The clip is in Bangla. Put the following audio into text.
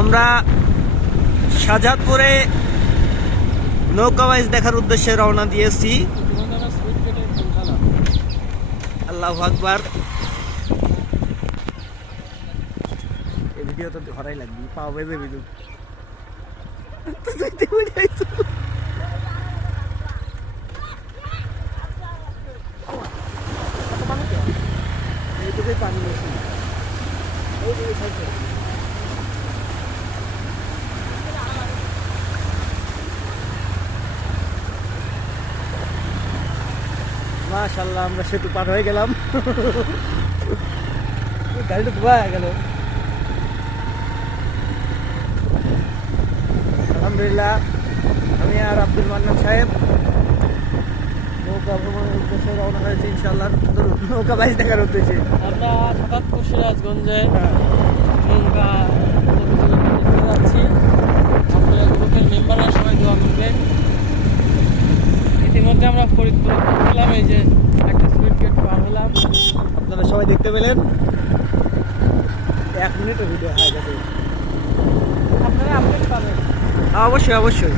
আমরা শাহজাদপুরে নৌকা বাইচ দেখার উদ্দেশ্যে রওনা দিয়েছি। আল্লাহু আকবার। এই ভিডিও তো ধরাই লাগবে, পাও বেজে ভিডিও এইটুকুই পানি বেশি। মাশাআল্লাহ, আমরা সেতু পার হয়ে গেলাম। গাড়িটা ধোয়া গেল। আলহামদুলিল্লাহ, আমি আর আব্দুল মান্নান সাহেব নৌকা ভ্রমণের উদ্দেশ্যে রওনা হয়েছে ইনশাআল্লাহ, নৌকা বাইচ দেখার উদ্দেশ্যে। আমরা শাহজাদপুর সিরাজগঞ্জে নৌকা প্রতিযোগিতা যাচ্ছি। আমাদের গ্রুপের মেম্বাররা সবাই দোয়া করবেন। ইতিমধ্যে আমরা ফরিদপুর পেলাম, এই যে একটা সুইট গেট পার হলাম। আপনারা সবাই দেখতে পেলেন। 1 মিনিটের ভিডিও হয়ে গেছে। আপনারা আপডেট পাবেন। অবশ্যই অবশ্যই।